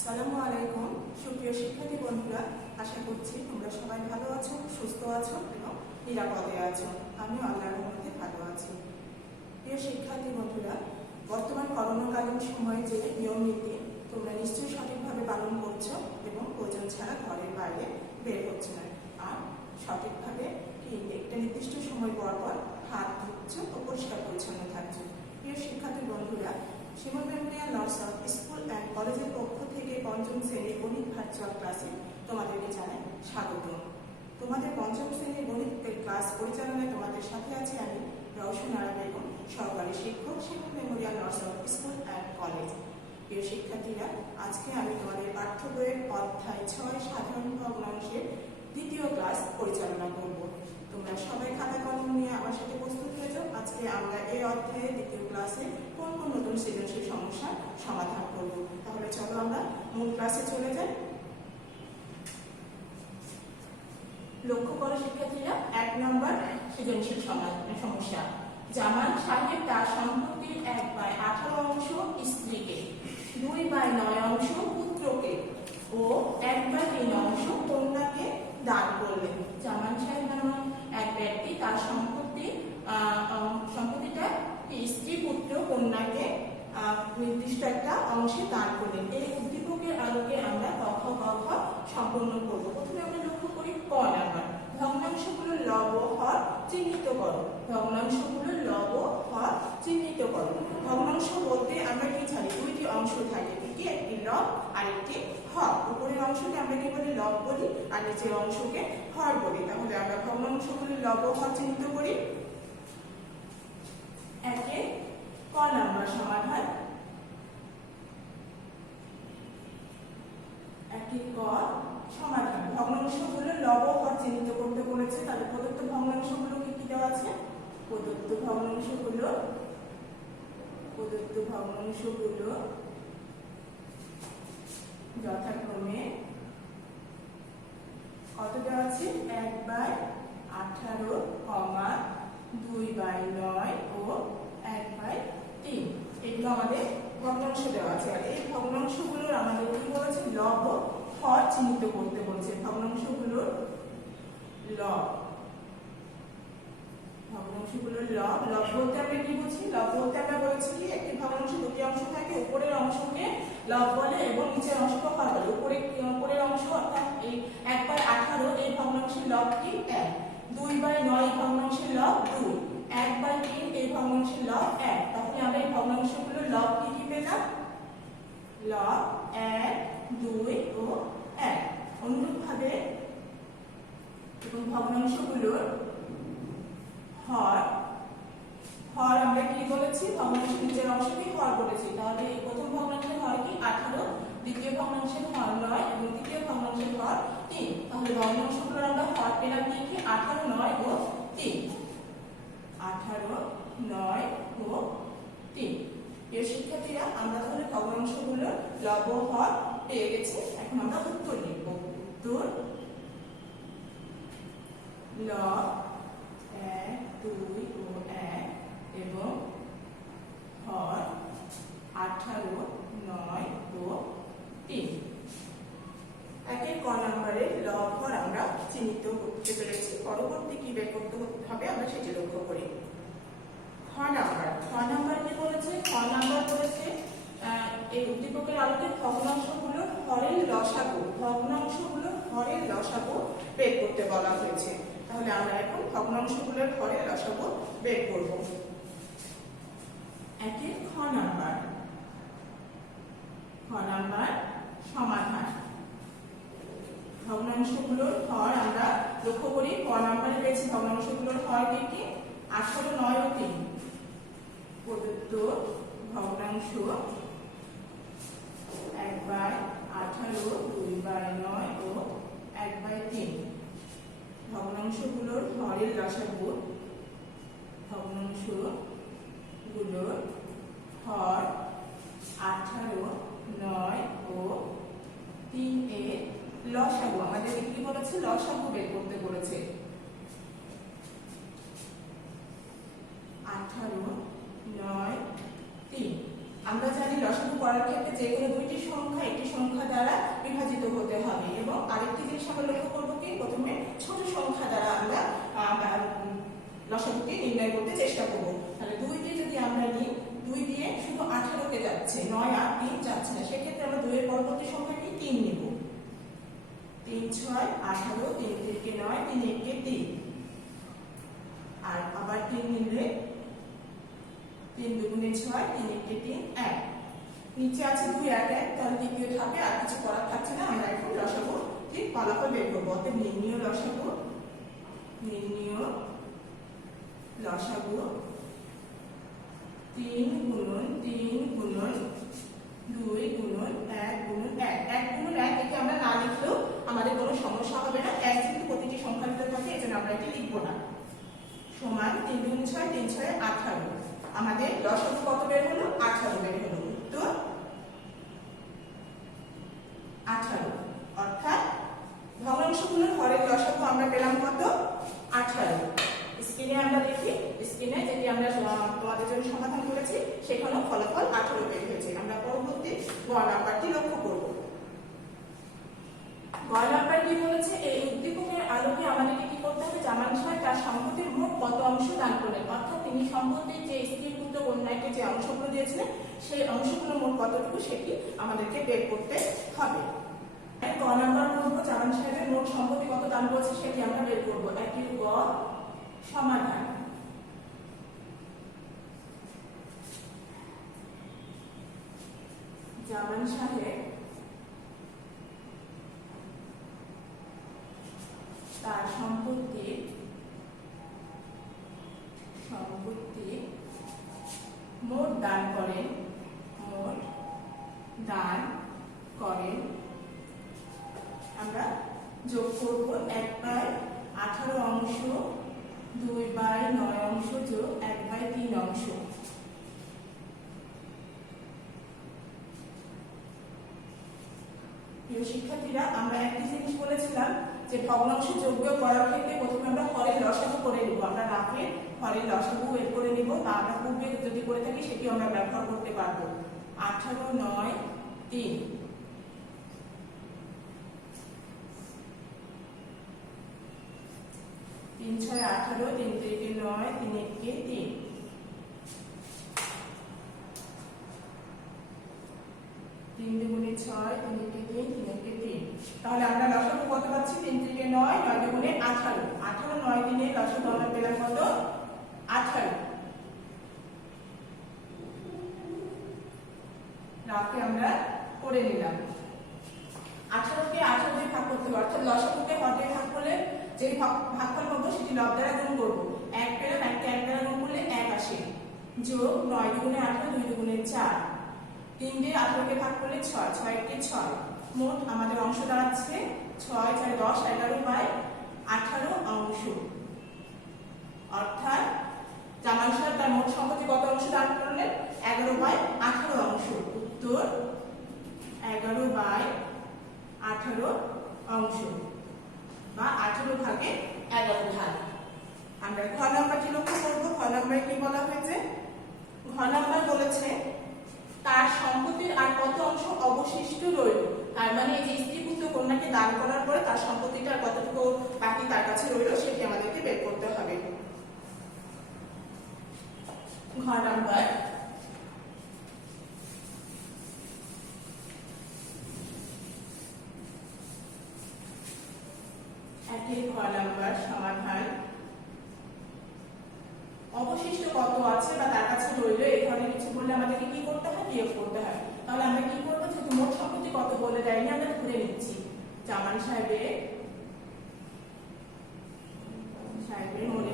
আসসালামু আলাইকুম সুপ্রিয় শিক্ষার্থী বন্ধুরা, আশা করছি তোমরা সবাই ভালো আছো, সুস্থ আছো এবং নিরাপদে আছো। আমিও আল্লাহর রহমতে ভালো আছি। প্রিয় শিক্ষার্থী বন্ধুরা, বর্তমান করোনাকালীন সময়ে যে নিয়ম নীতি তোমরা নিশ্চয়ই সঠিকভাবে পালন করছো এবং প্রয়োজন ছাড়া ঘরের বাইরে বের হচ্ছে না, আর সঠিকভাবে একটা নির্দিষ্ট সময় পর পর হাত ধুচ্ছ ও পরিষ্কার পরিচ্ছন্ন থাকছো। প্রিয় শিক্ষার্থী বন্ধুরা, শিমুল মেমোরিয়াল নার্সারি স্কুল অ্যান্ড কলেজের পক্ষ থেকে পঞ্চম শ্রেণীর গণিত ভার্চুয়াল ক্লাসে তোমাদেরকে জানাই স্বাগত। তোমাদের পঞ্চম শ্রেণীর গণিত ক্লাস পরিচালনায় তোমাদের সাথে আছি আমি রওশন আরা বেগম, সহকারী শিক্ষক, Shimul memorial nursery school and college. প্রিয় শিক্ষার্থীরা, আজকে আমি তোমাদের পাঠ্য বইয়ের অধ্যায় 6 সাধারণ ভগ্নাংশের দ্বিতীয় ক্লাস পরিচালনা করব। তোমরা সবাই খাতা কলম নিয়ে আমার সাথে প্রস্তুত হয়ে যাও। আজকে আমরা এই অধ্যায়ের দ্বিতীয় ক্লাসে কোন কোন নতুন সৃজনশীল সমস্যার সমাধান করব। তাহলে চলো আমরা মূল ক্লাসে চলে যাই। লক্ষ্য করো শিক্ষার্থীরা, 1 নম্বর সৃজনশীল সমস্যা। জামাল সাহেব তার সম্পত্তির 1/18 অংশ স্ত্রীকে, 2/9 অংশ পুত্রকে ও 1/3 অংশ কন্যাকে দান করলেন। জামাল সাহেব নামক এক ব্যক্তি তার সম্পত্তিটা স্ত্রী, পুত্র, কন্যাকে নির্দিষ্ট একটা অংশে দান করলেন। এই উদ্দীপকের আলোকে আমরা ক খ সম্পন্ন করব। প্রথমে আমরা লক্ষ্য করি ক নাম্বার, ভগ্নাংশগুলো লব হর চিহ্নিত করো। ভগ্নাংশগুলো লব হর চিহ্নিত করো। ভগ্নাংশ বলতে আমরা কি জানি, দুইটি অংশ থাকে, একটি লব আর একটি হর। উপরের অংশকে আমরা কি বলি, লব বলি, আর নিচের অংশকে হর বলি। তাহলে আমরা ভগ্নাংশগুলো লব হর চিহ্নিত করি। একে ক নাম্বার সমাধান। একটি ক সমাধান, ভগ্নাংশগুলো লব হর চিহ্নিত করতে বলেছে। তাহলে প্রদত্ত ভগ্নাংশগুলো কি কি দেওয়া আছে? প্রদত্ত ভগ্নাংশগুলো যথাক্রমে কত দেওয়া আছে? 1/18, 2/9 ও 1/3। এগুলো আমাদের ভগ্নাংশ দেওয়া আছে। আর এই ভগ্নাংশগুলোর আমাদের কি বলেছে? লব হর চিহ্নিত করতে বলেছে। ভগ্নাংশগুলোর লব বলতে আমরা কি বুঝি? লব বলতে আমরা বলেছি কি, একটি ভগ্নাংশ দুটি অংশ থাকে, উপরের অংশকে লব বলে এবং নিচের অংশকে হর বলে। উপরের অংশ অর্থাৎ এই 1/18 এই ভগ্নাংশের লব কি? 1। 2/9 ভগ্নাংশের লব 2। 1/3 এই ভগ্নাংশের লব 1। তাহলে আমরা এই ভগ্নাংশগুলোর লব কি কি পেলাম? লব 1, 2 ও 1। অনুরূপভাবে এবং ভগ্নাংশগুলোর হর আমরা কি বলেছি? ভগ্নাংশের নিচের অংশকে হর বলেছি। তাহলে এই প্রথম ভগ্নাংশের হর কি? 18, দ্বিতীয় ভগ্নাংশের হর 9 এবং তৃতীয় ভগ্নাংশের হর 3। তাহলে ভগ্নাংশগুলোর আমরা হর পেলাম কি কি? 18, 9 ও 3। 18, 9 ও 3। প্রিয় শিক্ষার্থীরা, আমরা তাহলে ভগ্নাংশগুলোর লব হর পেয়ে গেছি। এখন আমরা উত্তর লিখব। উত্তর লব 1, 2 ও 1 এবং হর 18, 9 ও 3। একের ক নম্বরে লব হর আমরা চিহ্নিত করতে পেরেছি। পরবর্তী কি বের করতে হবে আমরা সেটি লক্ষ্য করি। খ নাম্বার কি বলেছে? খ নাম্বার বলেছে এই উদ্দীপকের আলোকে ভগ্নাংশগুলোর হরের লসাগু বের করতে বলা হয়েছে। তাহলে আমরা এখন ভগ্নাংশগুলোর হরের লসাগু বের করব। একে খ নাম্বার সমাধান। ভগ্নাংশগুলোর হর আমরা লক্ষ্য করি। ক নাম্বারে পেয়েছি ভগ্নাংশগুলোর হর কি কি? 18, 9 ও 3। প্রদত্ত ভগ্নাংশ 1/18, 2/9 ও 1/3। ভগ্নাংশগুলোর হরের লসাগু, ভগ্নাংশগুলোর হর 18, 9 ও 3 এর লসাগু আমাদের কি বলেছে? লসাগু বের করতে বলেছে। 18, 9, 3। আমরা জানি লসাগু করার ক্ষেত্রে যে কোনো দুইটি সংখ্যা সংখ্যা একটি সংখ্যা দ্বারা বিভাজিত হতে হবে এবং আরেকটি জিনিস আমরা লক্ষ্য করবো কি প্রথমে ছোট সংখ্যা দ্বারা আমরা লসাগুকে নির্ণয় করতে চেষ্টা করবো। তাহলে 2 দিয়ে যদি আমরা নিই, 2 দিয়ে শুধু 18 কে যাচ্ছে, 9 আর 3 যাচ্ছে না, সেক্ষেত্রে আমরা 2 এর পরবর্তী সংখ্যাটি 3 নিব। 3 6 18, 3 3 9, 3 1 3, আর আবার 3 নিলে 3 2 6, 3 1 3 1। নিচে আছে 2 1 1, তাহলে দ্বিতীয় ধাপে আর কিছু করার থাকছে না, আমরা এখন লসাগু ঠিক ফলাফল বের করবো। অতএব নির্ণীয় লসাগু 3 গুণন 3 গুণন 2 গুণন 1 গুণন 1, 1 গুণন 1 একে আমরা না লিখলেও আমাদের কোনো সমস্যা হবে না, 1 যেহেতু প্রতিটি সংখ্যার ভিতরে থাকে এজন্য আমরা এটি লিখবো না। সমান 3 গুণ 6, 3 6 18, আমাদের লসাগু কত বের হলো? 18 বের হলো। উত্তর 18, অর্থাৎ ভগ্নাংশগুলোর হরের লসাগু আমরা পেলাম কত? 18। স্ক্রিনে আমরা দেখি, স্ক্রিনে যেটি আমরা তোমাদের জন্য সমাধান করেছি সেখানেও ফলাফল 18 বের হয়েছে। আমরা পরবর্তী গ নাম্বারটি লক্ষ্য করব। গ নাম্বার কি বলেছে? এই উদ্দীপকের আলোকে আমাদেরকে কি করতে হবে? জামান সাহেব তার সম্পত্তির মোট কত অংশ দান করলেন, অর্থাৎ তিনি সম্পত্তির যে স্ত্রী পুত্র কন্যাকে যে অংশগুলো দিয়েছিলেন সেই অংশগুলো মোট কতটুকু সেটি আমাদেরকে বের করতে হবে। গ নাম্বার করব, জামান সাহেবের মোট সম্পত্তি কত দান করেছে সেটি আমরা বের করব। একই গ সমাধান। জামান সাহেব তার সম্পত্তি মোট দান করেন, আমরা যোগ করব 1/18 অংশ, 2/9 অংশ যোগ 1/3 অংশ। প্রিয় শিক্ষার্থীরা, আমরা একটি জিনিস বলেছিলাম যে ভগ্নাংশ যোগ বিয়োগ করার ক্ষেত্রে প্রথমে আমরা হরের লসাগু করে নিব। আমরা রাফে হরের লসাগু বের করে নিব, বা আমরা পূর্বে যদি করে থাকি সেটি আমরা ব্যবহার করতে পারবো। 18 9 3, 3 6 18, 3 3 9, 3 1 3, 3 2 6, 3 1 3, 3 1 3। তাহলে আমরা লসাগু কত পাচ্ছি? 3 3 9, 9 2 18, 18 9 দিনে লসাগু আমরা পেলাম কত? 18। রাফে আমরা করে নিলাম। 18 কে 18 দিয়ে ভাগ করতে হবে, অর্থাৎ লসাগুকে হর দিয়ে ভাগ করলে যে ভাগফল পাবো সেটি লব দ্বারা গুণ করব। 1 পেলাম, 1 কে 1 দ্বারা গুণ করলে 1 আসে, যোগ 9 2 18, 2 2 4, 3 দিয়ে 18 কে ভাগ করলে 6, 6 1 6। মোট আমাদের অংশ দাঁড়াচ্ছে 6 4 10, 11/18 অংশ। অর্থাৎ জামান সাহেব তার মোট সম্পত্তি কত অংশ দান করলেন? 11/18 অংশ। উত্তর 11/18 অংশ, বা 18 ভাগে 11 ভাগ। আমরা ঘ নাম্বারটি লক্ষ্য করব। ঘ নাম্বারে কি বলা হয়েছে? ঘ নাম্বার বলেছে তার সম্পত্তির আর কত অংশ অবশিষ্ট রইল। তার মানে এই যে স্ত্রী পুত্র কন্যাকে দান করার পরে তার সম্পত্তিটা আর কতটুকু বাকি তার কাছে রইল সেটি আমাদেরকে বের করতে হবে। ঘ নাম্বার, একই ঘ নাম্বার সমাধান। অবশিষ্ট কত আছে বা তার কাছে রইল এই ধরনের কিছু বললে আমাদেরকে কি করতে হয়? বিয়োগ করতে হয়। তাহলে আমরা কি করবো? যেহেতু মোট সম্পত্তি কত বলে দেয়নি, আমরা ধরে নিচ্ছি জামান সাহেবের মনে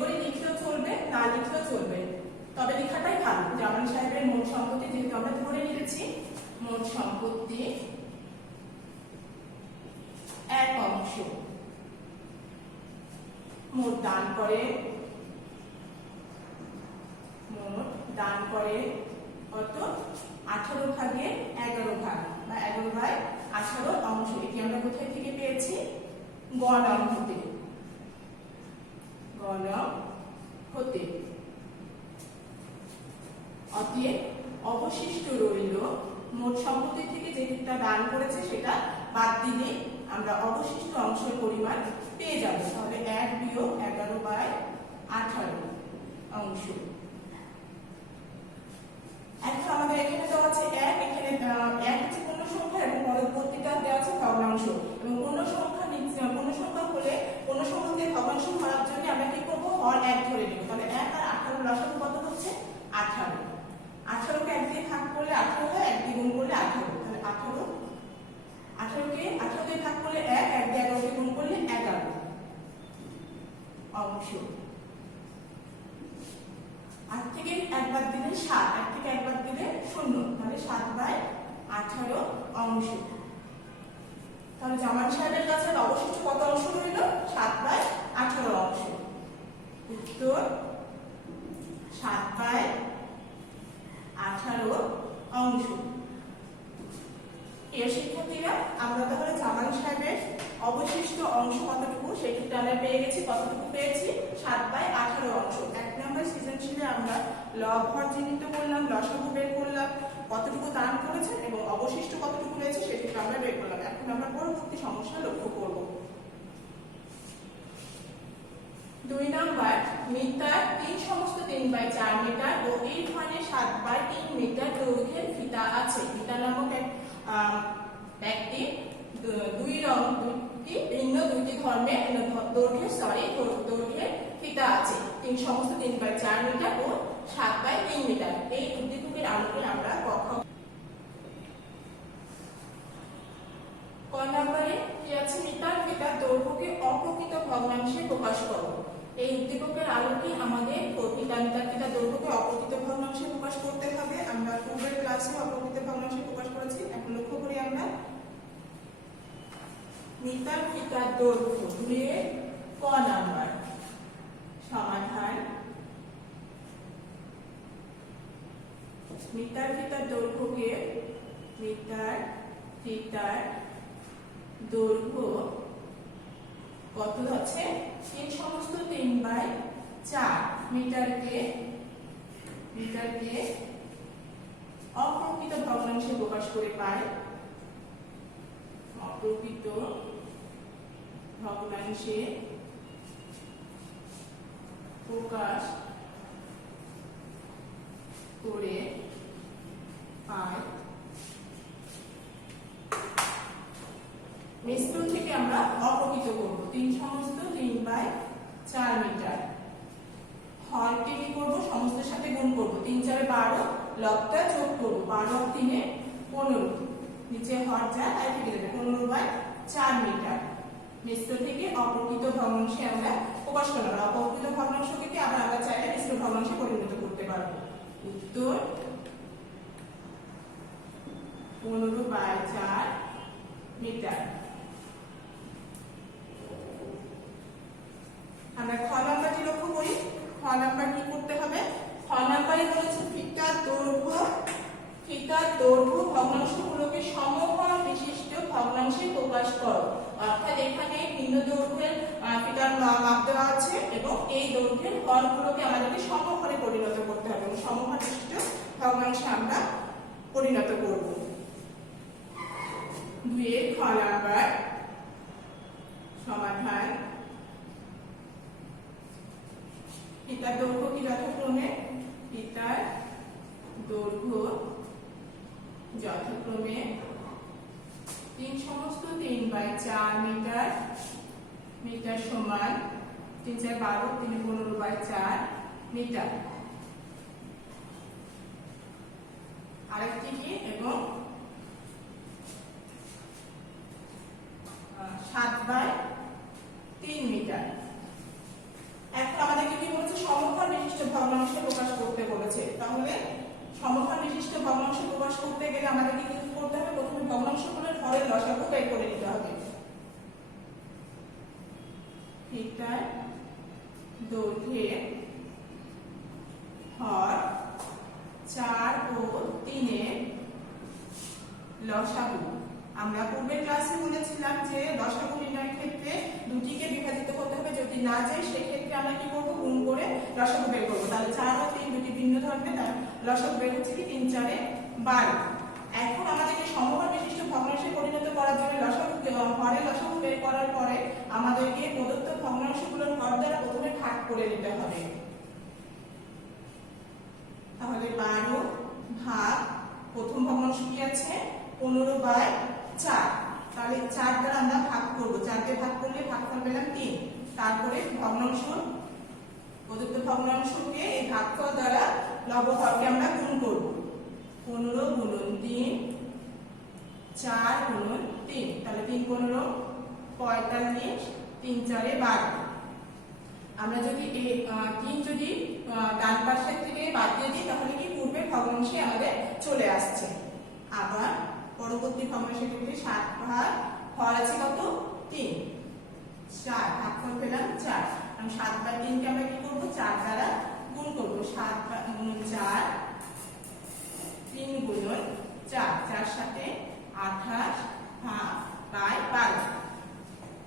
করি লিখলেও চলবে, না লিখলেও চলবে, তবে লেখাটাই ভালো। জামান সাহেবের মোট সম্পত্তি যেহেতু আমরা ধরে নিয়েছি, মোট সম্পত্তি 1 অংশ, মোট দান করে কত? 18 ভাগে 11 ভাগ, বা 11/18 অংশ। এটি আমরা কোথায় থেকে পেয়েছি? গ নাম হতে। অতএব অবশিষ্ট রইল মোট সম্পত্তি থেকে যে দিকটা দান করেছে সেটা বাদ দিলে আমরা অবশিষ্ট অংশের পরিমাণ পেয়ে যাব। তাহলে 1 বিয়োগ 11/18 অংশ। এখন আমাদের এখানে দেওয়া আছে 1, এখানে 1 হচ্ছে পূর্ণ সংখ্যা এবং পরবর্তীটা দেওয়া আছে ভগ্নাংশ। এবং পূর্ণ সংখ্যা হলে পূর্ণ সংখ্যা দিয়ে ভগ্নাংশ করার জন্য আমরা কি করব, হর 1 ধরে নেব। তাহলে 1 আর 18 লসাগু কত হচ্ছে 18। 18 কে 1 দিয়ে ভাগ করলে 18 হয়, 1 দিয়ে গুণ করলে 18। তাহলে 18 কে 18 দিয়ে ভাগ করলে 1, 1 দিয়ে 11 কে গুণ করলে 11 অংশ। 8 থেকে 1 বাদ দিলে 7, 1 থেকে 1 বাদ দিলে 0, তাহলে 7/18 অংশ। তাহলে জামান সাহেবের কাছে অবশিষ্ট কত অংশ রইল, 7/18 অংশ। উত্তর 7/18 অংশ। প্রিয় শিক্ষার্থীরা, আমরা তাহলে জামান সাহেবের অবশিষ্ট অংশ কতটুকু সেটা আমরা পেয়ে গেছি। কতটুকু পেয়েছি, 7/18 অংশ। 1 নম্বর সৃজনশীলে আমরা লব হর চিহ্নিত করলাম, লসাগু বের করলাম, কতটুকু দান করেছেন এবং অবশিষ্ট কতটুকু রয়েছে সেটা আমরা বের করলাম। এখন আমরা পরবর্তী সমস্যা লক্ষ্য করব। 2 নম্বর, মিটার 3 সমস্ত 3/4 মিটার ও এই ধরনের 7/3 মিটার দৈর্ঘ্যের ফিতা আছে। ফিতা নামক একটি ভিন্ন দুইটি ধর্মের দৈর্ঘ্যের ফিতা আছে। 3 সমস্ত 3/4 মিটার ও 7/3 মিটার। এই উদ্দীপকের আলোকে আমরা ক নম্বরে কি আছে, মিটার ফিতার দৈর্ঘ্যকে অপ্রকৃত ভগ্নাংশে প্রকাশ করো। এই উদ্দীপকের আলোকে আমাদের মিটার দৈর্ঘ্যকে অপ্রকৃত ভগ্নাংশে প্রকাশ করতে হবে। আমরা পূর্বের ক্লাসে অপ্রকৃত ভগ্নাংশে প্রকাশ করেছি। এখন লক্ষ্য করি আমরা মিটার ফিতার দৈর্ঘ্য 2 এর ক নাম্বার সমাধান। মিটার ফিতার দৈর্ঘ্যকে দৈর্ঘ্য কত হচ্ছে, 3 সমস্ত 3/4 মিটারকে অপ্রকৃত ভগ্নাংশে প্রকাশ করে পাই। অপ্রকৃত ভগ্নাংশে প্রকাশ করে পাই। মিশ্রণ থেকে আমরা অপ্রকৃত করব। 3 সমস্ত 3/4 মিটার। হরকে কি করব, সমস্তের সাথে গুণ করব। 3 4 12, লবটা যোগ করব। 12 আর 3 15, নিচে হর যায় তাই থেকে যাবে 15/4 মিটার। মিশ্র থেকে অপ্রকৃত ভগ্নাংশে আমরা প্রকাশ করলাম। অপ্রকৃত ভগ্নাংশকে আবার আমরা চাইলে মিশ্র ভগ্নাংশে পরিণত করতে পারবো। উত্তর 15/4 মিটার। আমরা খ নাম্বারটি লক্ষ্য করি। খ নাম্বার কি করতে হবে, খ নাম্বারে বলেছে ফিতার দৈর্ঘ্য ভগ্নাংশগুলোকে সমহর বিশিষ্ট ভগ্নাংশে প্রকাশ করো। অর্থাৎ এখানে ভিন্ন দৈর্ঘ্যের ফিতার মাপ দেওয়া আছে এবং এই দৈর্ঘ্যের হরগুলোকে আমাদেরকে সমহরে পরিণত করতে হবে এবং সমহর বিশিষ্ট ভগ্নাংশে আমরা পরিণত করব। 2 এর খ নাম্বার সমাধান। ফিতার দৈর্ঘ্য কি যথাক্রমে, ফিতার দৈর্ঘ্য যথাক্রমে 3 সমস্ত 3/4 মিটার সমান 3 4 12, 3 15/4 মিটার। আরেকটি কি, এবং 7/3 মিটার। এখন আমাদেরকে কি বলেছে, সমহর বিশিষ্ট ভগ্নাংশে প্রকাশ করতে বলেছে। তাহলে সমহর বিশিষ্ট ভগ্নাংশে প্রকাশ করতে গেলে আমাদেরকে কি করতে হবে, প্রথমে ভগ্নাংশগুলোর হরের লসাগু বের করে নিতে হবে। ফিতার দৈর্ঘ্যের হর 4 ও 3 এর লসাগু। আমরা পূর্বের ক্লাসে বলেছিলাম যে লসাগু নির্ণয়ের ক্ষেত্রে দুটিকে বিভাজিত করতে হবে, যদি না যায় সেই ক্ষেত্রে আমরা কি করব, গুণ করে লসাগু বের করব। তাহলে 4 ও 3 দুটি ভিন্ন ধরনের থাকবে, তার লসাগু বের হচ্ছে কি 3 4 12। এখন আমাদেরকে সমহর বিশিষ্ট ভগ্নাংশে পরিণত করার জন্য হরের লসাগু বের করার পরে আমাদেরকে প্রদত্ত ভগ্নাংশগুলোর হর দ্বারা প্রথমে ভাগ করে নিতে হবে। তাহলে 12 ভাগ প্রথম ভগ্নাংশ কি আছে 15/4, তাহলে 4 দ্বারা আমরা ভাগ করব, 4 দিয়ে ভাগ করলে ভাগফল পেলাম 3। তারপরে ভগ্নাংশ প্রদত্ত ভগ্নাংশকে এই ভাগফল দ্বারা লব হরকে আমরা গুণ করব। 15 গুণন 3, 4 গুণন 3, তাহলে 3 15 45, 3 4 12। আমরা যদি এই 3 যদি ডান পাশের থেকে বাদ দিয়ে দিই তাহলে কি পূর্বের ভগ্নাংশে আমাদের চলে আসছে। আবার পরবর্তী ভগ্নাংশে থেকে 7 ভাগ হর আছে কত 3, 4 ভাগফল পেলাম 4। আমি 7/3 কে আমরা কি করব 4 দ্বারা গুণ করব। 7 গুণন 4, 3 গুণন 4, 4 সাথে 28 বাই 12।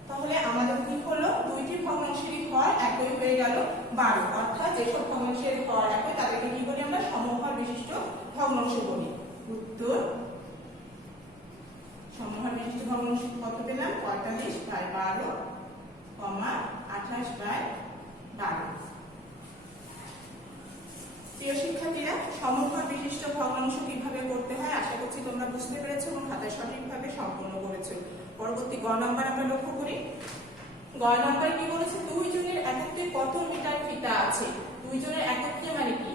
তাহলে আমাদের কি হলো দুইটি ভগ্নাংশেরই হর একই হয়ে গেল 12, অর্থাৎ যেসব ভগ্নাংশের হর একই তাদেরকে কি বলি আমরা সমহর বিশিষ্ট ভগ্নাংশ বলি। উত্তর সমহর বিশিষ্ট ভগ্নাংশ কত পেলাম 45/12, 28/12। প্রিয় শিক্ষার্থীরা, সমহর বিশিষ্ট ভগ্নাংশ কিভাবে করতে হয় আশা করছি তোমরা বুঝতে পেরেছো এবং খাতায় সঠিকভাবে সম্পন্ন করেছো। পরবর্তী গ নাম্বার আমরা লক্ষ্য করি। গ নাম্বার কি বলেছে, দুই জনের একত্রে কত মিটার ফিতা আছে। দুই জনের একত্রে মানে কি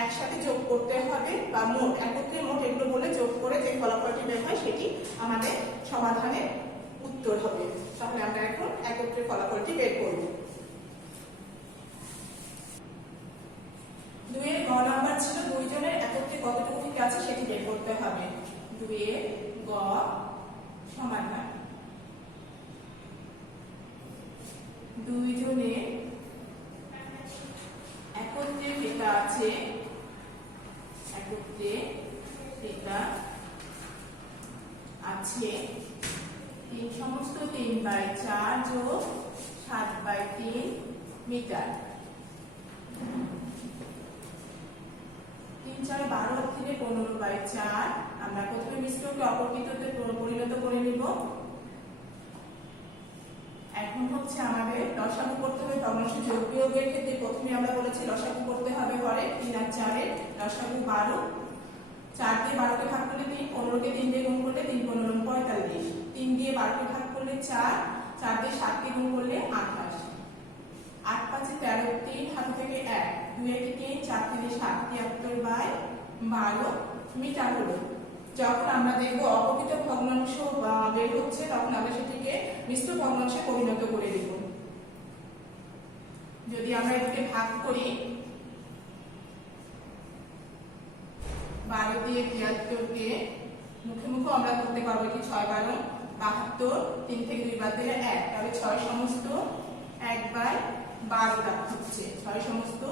একসাথে যোগ করতে হবে, বা মোট একত্রে মোট এগুলো বলে যোগ করে যে ফলাফলটি বের হয় সেটি আমাদের সমাধানের উত্তর হবে। তাহলে আমরা এখন একত্রে ফলাফলটি বের করব। দুইয়ের গ নাম্বার ছিল দুই জনের একত্রে কতটুকু ফিতা আছে সেটি বের করতে হবে। দুইয়ের গ সমাধান, দুই জনের একত্রে ফিতা আছে, একত্রে ফিতা আছে 3 সমস্ত 3/4 যোগ 7/3 মিটার। 3 4 12 থেকে 15/4 আমরা প্রথমে মিশ্রকে অপরকৃততে পরিণত করে নিব। এখন হচ্ছে আমাদের লসাগু করতে হবে। ভগ্নাংশ যোগ বিয়োগের ক্ষেত্রে প্রথমে আমরা বলেছি লসাগু করতে হবে হরে 3 আর 4 এর লসাগু 12, 4 দিয়ে 12 কে ভাগ করলে 3, 15 কে 3 দিয়ে গুণ করলে 3 15 45, 3 দিয়ে 12 কে ভাগ করলে 4, 4 দিয়ে 7 কে গুণ করলে 28, 8 5 13, 3 হাতে থেকে 1, 2 একে 3, 4 3 7, 73/12 মিটার হলো। যখন আমরা দেখব অপকৃত ভগ্নাংশ বের হচ্ছে তখন আমরা সেটিকে মিশ্র ভগ্নাংশে পরিণত করে দেব। যদি আমরা এটাকে ভাগ করি 12 দিয়ে 73 কে মুখে মুখে আমরা করতে পারবো কি 6 12 72, 3 থেকে 2 বাদ দিলে 1, তাহলে 6 সমস্ত 1/12 হচ্ছে 6 সমস্ত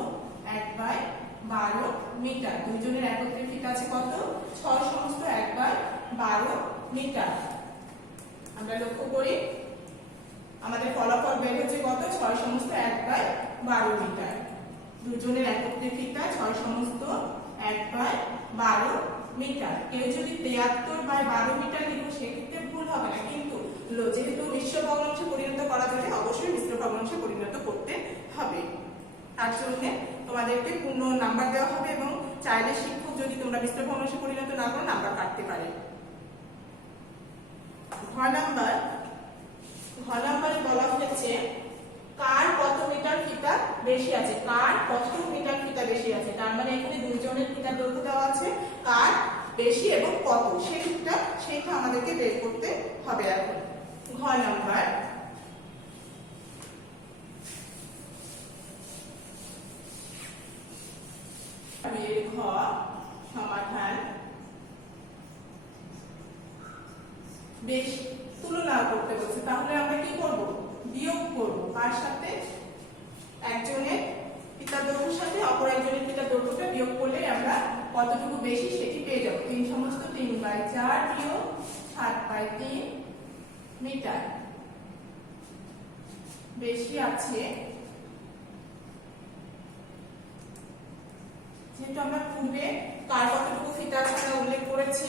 1/12 মিটার। দুইজনের একত্রে ফিতা আছে কত 6 সমস্ত 1/12 মিটার। আমরা লক্ষ্য করি আমাদের ফলাফল বের হচ্ছে কত 6 সমস্ত 1/12 মিটার। দুজনের একত্রে ফিতা 6 সমস্ত 1/12 মিটার। কেউ যদি 73/12 মিটার লিখো সেক্ষেত্রে ভুল হবে না, কিন্তু যেহেতু মিশ্র ভগ্নাংশে পরিণত করা যাবে অবশ্যই মিশ্র ভগ্নাংশে পরিণত করতে হবে। তার জন্য তোমাদেরকে পূর্ণ নাম্বার দেওয়া হবে এবং চাইলে শিক্ষক যদি তোমরা মিশ্র ভগ্নাংশে পরিণত না করো নাম্বার কাটতে পারে। ঘ নাম্বারে বলা হয়েছে কার কত মিটার ফিতা বেশি আছে, কার কত মিটার ফিতা বেশি আছে। তার মানে এখানে দুইজনের ফিতার দৈর্ঘ্য দেওয়া আছে, কার বেশি এবং কত সেইটা আমাদেরকে বের করতে হবে। এখন ঘ নাম্বার, ঘ সমাধান বেশি তুলনা করতে বলছে, তাহলে আমরা কি করব বিয়োগ করব। কার সাথে একজনের পিতার দৈর্ঘ্যের সাথে অপর একজনের পিতার দৈর্ঘ্যটা বিয়োগ করলে আমরা কতটুকু বেশি সেটি পেয়ে যাব। 3 সমস্ত 3/4 বিয়োগ 7/3 মিটার বেশি আছে। যেহেতু আমরা পূর্বে কার কতটুকু ফিতা আছে আমরা উল্লেখ করেছি,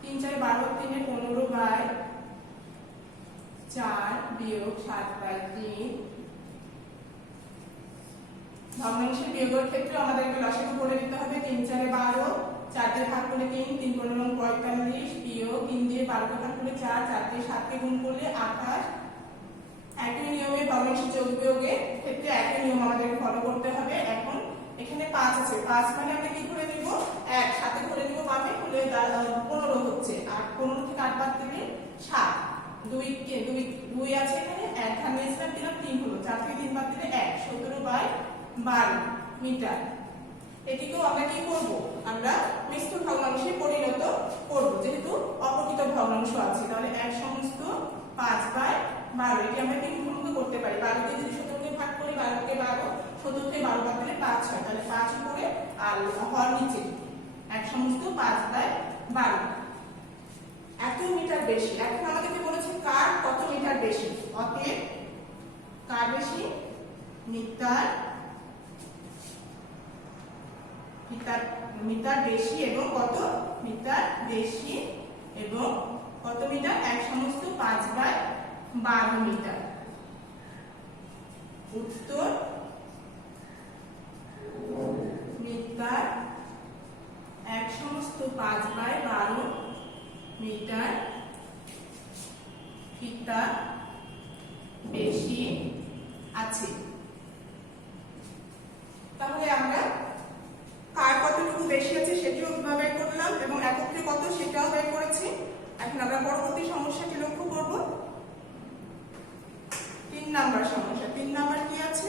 3 4 12 3 15/4 বিয়োগ 7/3। ভগ্নাংশের বিয়োগের ক্ষেত্রে আমাদেরকে লসাগু করে দিতে হবে। 3 4 12, 4 দিয়ে ভাগ করলে 3, 3 15 45 বিয়োগ 3 দিয়ে 12 কে ভাগ করলে 4, 4 দিয়ে 7 কে গুণ করলে 28। একই নিয়মে ভগ্নাংশের যোগ বিয়োগের ক্ষেত্রে একই নিয়ম আমাদেরকে ফলো করতে হবে। এখন এখানে 5 আছে, 5 মানে আমরা কি করে নিব, 1 সাথে করে নিব বামে, হলে 15 হচ্ছে। আর 15 থেকে 8 বাদ দিলে 7। 2 আছে এখানে, 1 ধানে ইসলাম দিলাম, 3 হলো, 4 থেকে 3 বাদ দিলে 1, 17/12 মিটার। এটিকেও আমরা কি করব, আমরা মিশ্র ভগ্নাংশে পরিণত করব, যেহেতু অপ্রকৃত ভগ্নাংশ আছে। তাহলে 1 সমস্ত 5/12, এটি আমরা 3 গুণ করতে পারি। 12 কে যদি 17 কে ভাগ করি, 12 কে 12, 17 থেকে 12 বাদ দিলে 5 হয়, তাহলে 5 উপরে আর হর নিচে 1 সমস্ত 5/12। এত মিটার বেশি। এখন আমাদেরকে বলেছে কার কত মিটার বেশি, অতএব কার বেশি, মিটার বেশি এবং কত মিটার বেশি এবং কত মিটার, 1 সমস্ত 5/12 মিটার। উত্তর মিটার 1 সমস্ত 5/12 মিটার ফিতা বেশি আছে। তাহলে আমরা কার কতটুকু বেশি আছে সেটিও বের করলাম এবং একত্রে কত সেটাও বের করেছি। এখন আমরা পরবর্তী সমস্যাটি লক্ষ্য করব। 3 নাম্বার সমস্যা। 3 নাম্বার কি আছে,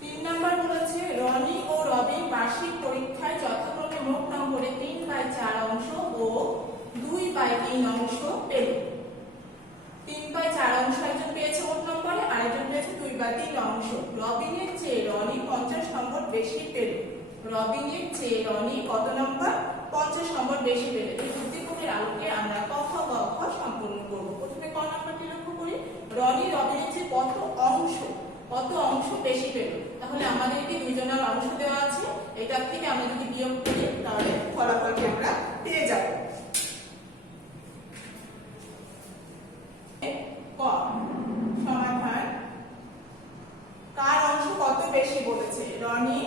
3 নাম্বার বলেছে রনি ও রবিন বার্ষিক পরীক্ষায় যথাক্রমে মোট নম্বরে 3/4 অংশ ও 2/3 অংশ পেল। 3/4 অংশ একজন পেয়েছে মোট নম্বরে, আরেকজন পেয়েছে 2/3 অংশ। রবিনের চেয়ে রনি 50 নম্বর বেশি পেল। রবিনের চেয়ে রনি কত নম্বর, 50 নম্বর বেশি পেল। এই উদ্দীপকের আলোকে আমরা ক খ গ ঘ সম্পূর্ণ করব। প্রথমে ক নাম্বারটি লক্ষ্য করি, রনি রবিনের চেয়ে কত অংশ বেশি পেল। তাহলে আমাদেরকে দুইজনের অংশ দেওয়া আছে, এটার থেকে আমরা যদি বিয়োগ করি তাহলে ফলাফলটি আমরা পেয়ে যাব। ক সমাধান, কার অংশ কত বেশি বলেছে, রনি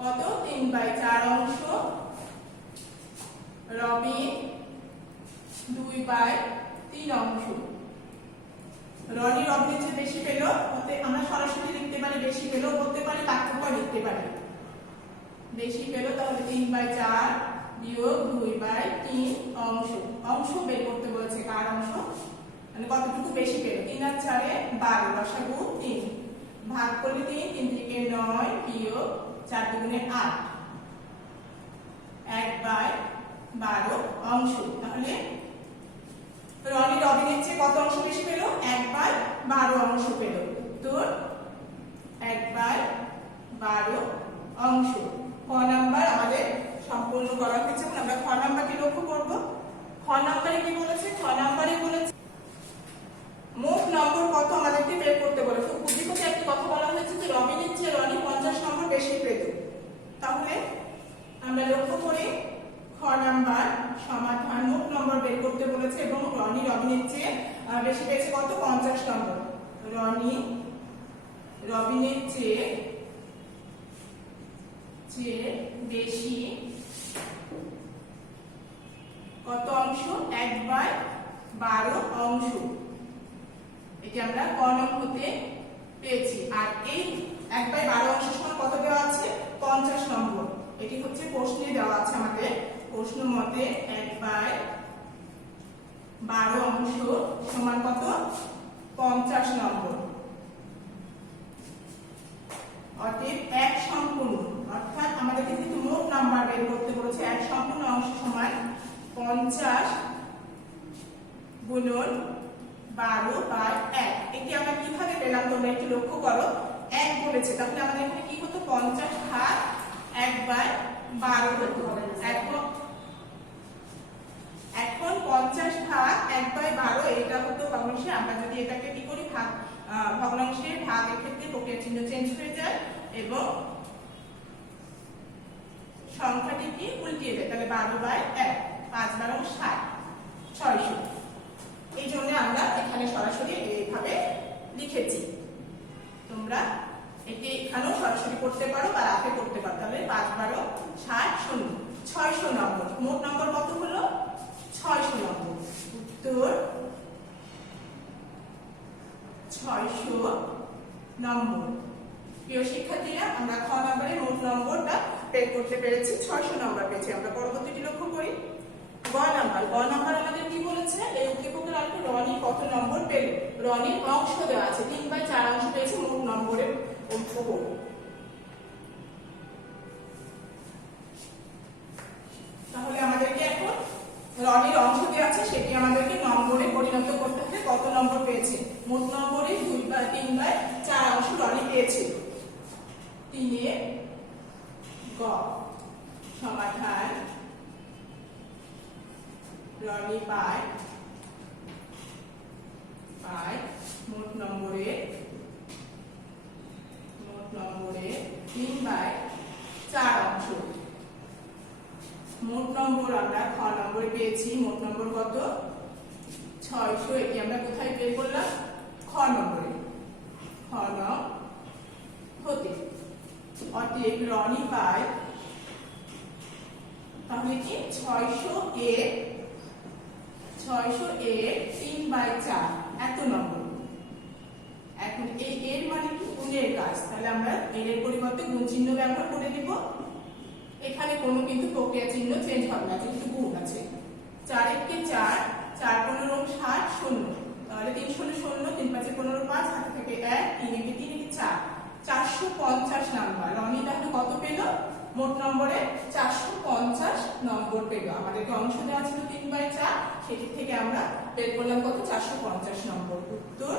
কত 3/4 অংশ, রবি 2/3 অংশ। রনি রবিনের চেয়ে বেশি পেল, আমরা সরাসরি লিখতে পারি বেশি পেল, বলতে পারি পার্থক্য লিখতে পারি। বেশি পেল তাহলে 3/4 বিয়োগ 2/3 অংশ বের করতে বলেছে। কার অংশ মানে কতটুকু বেশি পেল, 3 আর 4 12, লসাগু 3, ভাগ করলে 3, 3 থেকে 9 বিয়োগ 4 দুগুণে 8, 1/12 অংশ। তাহলে রনি রবিনের চেয়ে কত অংশ বেশি পেল, 1/12 অংশ পেল। উত্তর 1/12 অংশ। ক নাম্বার আমাদের সম্পূর্ণ করা হয়েছে। এখন আমরা খ নাম্বারটি লক্ষ্য করব। খ নাম্বারে কি বলেছে, খ নাম্বারে বলেছে মোট নম্বর কত আমাদেরকে বের করতে বলেছে। উদ্দীপকে একটি কথা বলা হয়েছে যে রবিনের চেয়ে রনি 50 নম্বর বেশি পেল। তাহলে আমরা লক্ষ্য করি খ নাম্বার সমাধান, মোট নম্বর বের করতে বলেছে এবং রনি রবিনের চেয়ে বেশি পেয়েছে কত, 50 নম্বর। রনি রবিনের চেয়ে বেশি কত অংশ, 1/12 অংশ। এটি আমরা ক নম্বরে পেয়েছি। আর এই 1/12 অংশ সমান কত দেওয়া আছে, 50 নম্বর। এটি হচ্ছে প্রশ্নে দেওয়া আছে আমাদের। প্রশ্ন মতে 1/12 অংশ সমান কত, 50 নম্বর। অতএব 1 সম্পূর্ণ, অর্থাৎ আমাদেরকে কিন্তু মোট নাম্বার বের করতে বলেছে। 1 সম্পূর্ণ অংশ সমান 50 গুণন 12/1। এটি আমরা কিভাবে পেলাম তোমরা একটু লক্ষ্য করো। 1 বলেছে, তাহলে আমাদের এখানে কি হতো, 50 ভাগ 1/12 হতো। এখন 50 ভাগ 1/12 এটা হতো ভগ্নাংশে। আমরা যদি এটাকে কি করি, ভগ্নাংশের ভাগের ক্ষেত্রে প্রক্রিয়া চিহ্ন চেঞ্জ হয়ে যায় এবং কি উল্টিয়ে দেয়, তাহলে 12/1, 5 × 60, 600। এই জন্য আমরা এখানে সরাসরি এইভাবে লিখেছি। তোমরা এটি এখানেও সরাসরি করতে পারো বা রাফে করতে পারো। তাহলে 5 × 60, 600 নম্বর। মোট নম্বর কত হলো? 600 নম্বর। উত্তর 600 নম্বর। প্রিয় শিক্ষার্থীরা, আমরা খ নম্বরে মোট নম্বরটা বের করতে পেরেছি, 600 নম্বর পেয়েছি। আমরা পরবর্তীটি লক্ষ্য করি। গ নাম্বার আমাদের কি বলেছে? এই উদ্দীপকের অঙ্ক রনি কত নম্বর পেল? রনির অংশ দেওয়া আছে, 3/4 অংশ পেয়েছে মোট নম্বরের উপর। তাহলে আমাদেরকে এখন রনির অংশ দেওয়া আছে, সেটি আমাদেরকে নম্বরে পরিণত করতে হবে। কত নম্বর পেয়েছে? মোট নম্বরে 3/4 অংশ রনি পেয়েছে। 3 গ সমাধান। রনি পায় মোট নম্বরে 3/4 অংশ। মোট নম্বর আমরা খ নম্বরে পেয়েছি। মোট নম্বর কত? 600। এটি আমরা কোথায় বের করলাম? খ নম্বরে। খ নং হতে। অতএব রনি পায়, তাহলে কি 600 এর 3/4 এত নম্বর। এখন এই এর মানে কি? গুণের কাজ। তাহলে আমরা এর পরিবর্তে গুণ চিহ্ন ব্যবহার করে দিব। এখানে কোনো কিন্তু প্রক্রিয়া চিহ্ন চেঞ্জ হবে না, যেহেতু গুণ আছে। 4 × 1 = 4, 4 × 15 = 60, 0। তাহলে 3 × 0 = 0, 3 × 5 = 15, 5 হাতে থেকে 1, 3 × 3 = 4, 450 নাম্বার। রনি তাহলে কত পেল? মোট নম্বরে 450 নম্বর পেল। আমাদেরকে অংশ দেওয়া ছিল 3/4, সেটি থেকে আমরা বের করলাম কত? 450 নম্বর। উত্তর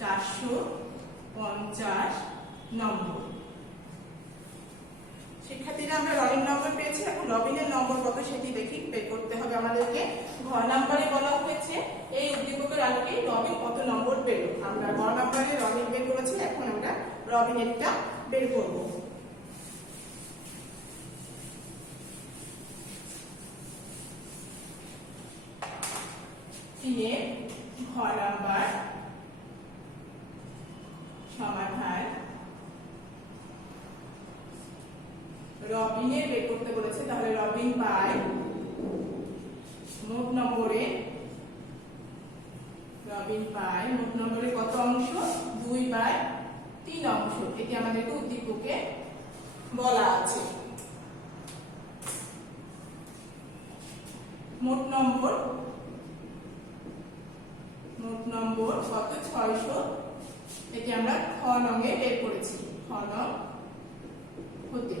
450 নম্বর। শিক্ষার্থীরা, আমরা রনির নম্বর পেয়েছি। এখন রবিনের নম্বর কত সেটি দেখি, বের করতে হবে আমাদেরকে। ঘ নম্বরে বলা হয়েছে এই উদ্দীপকের আলোকে রবিন কত নম্বর পেল। আমরা ঘ নম্বরে রবিন বের করেছি, এখন আমরা রবিনেরটা বের করব। ঘ নাম্বার সমাধান। রবিনের বের করতে বলেছে, তাহলে রবিন পায় মোট নম্বরে কত অংশ? 2/3 অংশ। এটি আমাদেরকে উদ্দীপকে বলা আছে। মোট নম্বর কত? 600। এটি আমরা খ নঙে বের করেছি। খ নং হতে।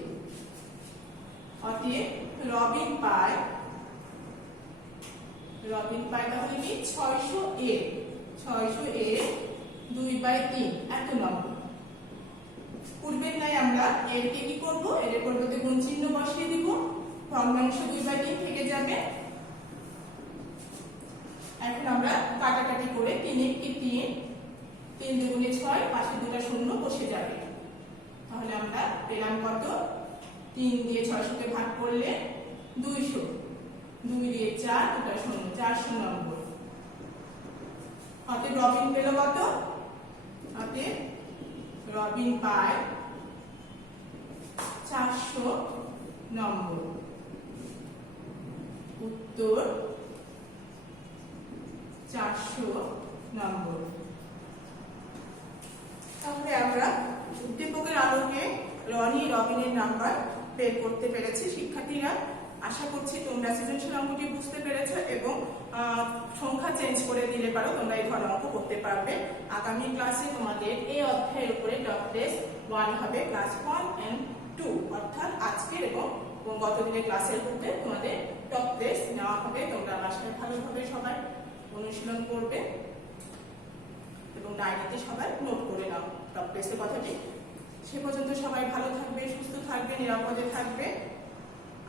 অতএব রবিন পায় তাহলে কি 600 এর 2/3 এত নম্বর। পূর্বের নাই আমরা এর কে কি করব? এর পরিবর্তে গুণ চিহ্ন বসিয়ে দিব। ভগ্নাংশ 2/3 থেকে যাবে। এখন আমরা কাটাকাটি করে 3 × 3, 3 × 2 = 6, পাশে দুটো শূন্য বসে যাবে। তাহলে আমরা পেলাম কত? 3 দিয়ে 600 কে ভাগ করলে 200, 2 দিয়ে 4, দুটো শূন্য, 400 নম্বর। অতএব রবিন পেল কত? অতএব রবিন পায় 400 নম্বর। উত্তর 400 নম্বর। তাহলে আমরা উদ্দীপকের আলোকে রনি রবিনের নাম্বার বের করতে পেরেছি। শিক্ষার্থীরা, আশা করছি তোমরা সৃজনশীল অঙ্কটি বুঝতে পেরেছো এবং সংখ্যা চেঞ্জ করে দিলে পারো তোমরা এই ধরনের অঙ্ক করতে পারবে। আগামী ক্লাসে তোমাদের এই অধ্যায়ের উপরে টপ টেস্ট 1 হবে, ক্লাস 1 and 2, অর্থাৎ আজকের এবং গত দিনের ক্লাসের মধ্যে তোমাদের টপ টেস্ট নেওয়া হবে। তোমরা বাসায় ভালোভাবে সবাই অনুশীলন করবে এবং ডায়েরিতে সবাই নোট করে নাও টপ টেস্টের কথাটি। সে পর্যন্ত সবাই ভালো থাকবে, সুস্থ থাকবে, নিরাপদে থাকবে।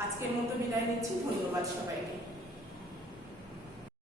আজকের মতো বিদায় নিচ্ছি। ধন্যবাদ সবাইকে।